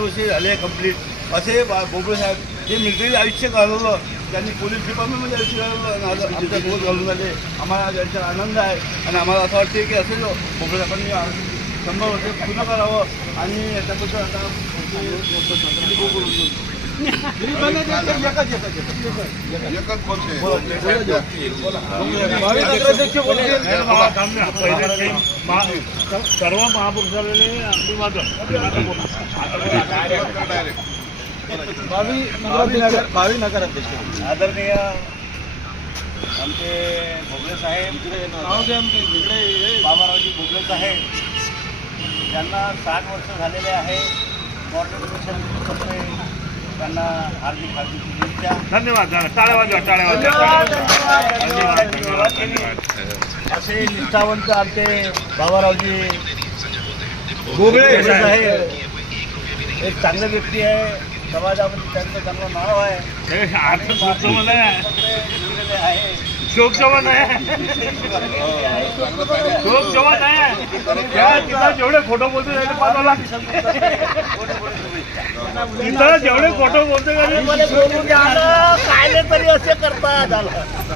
वर्षे झाले कंप्लीट असे बा- साहेब जे मिलिटरी आयुष्य घालवलं त्यांनी पोलीस डिपार्टमेंटमध्ये आयुष्य घालवलं आमच्या बोध घालून आले. आम्हाला त्यांचा आनंद आहे. आणि आम्हाला असं वाटते की असेल बोबडे साहेबांनी आ- शंभर वर्ष पूर्ण करावं. आणि याच्याबद्दल आता भावी सर्व महापुरुषाले अभिवादन डायरेक्ट भावी नगराध्यक्ष भावी आदरणीय आमचे भोगले साहेब बाबारावजी भोगले साहेब ज्यांना साठ वर्ष झालेले आहे कॉर्पोरेशनतर्फे त्यांना हार्दिक हार्दिक शुभेच्छा. धन्यवाद टाळ्या वाजवा टाळ्या वाजवा धन्यवाद असे निष्ठावंत आमचे बाबारावजी बोबडे. साहेब एक चांगले व्यक्ती आहे. समाजामध्ये त्यांचं चांगलं नाव आहे. हे आता शोकसभा नाही सगळे लिहिलेले आहे. त्या तिथं जेवढे खोटं बोलतो त्याला पाच लाख. तिथं जेवढे खोटं बोलतो काय कायले तरी असे करतात.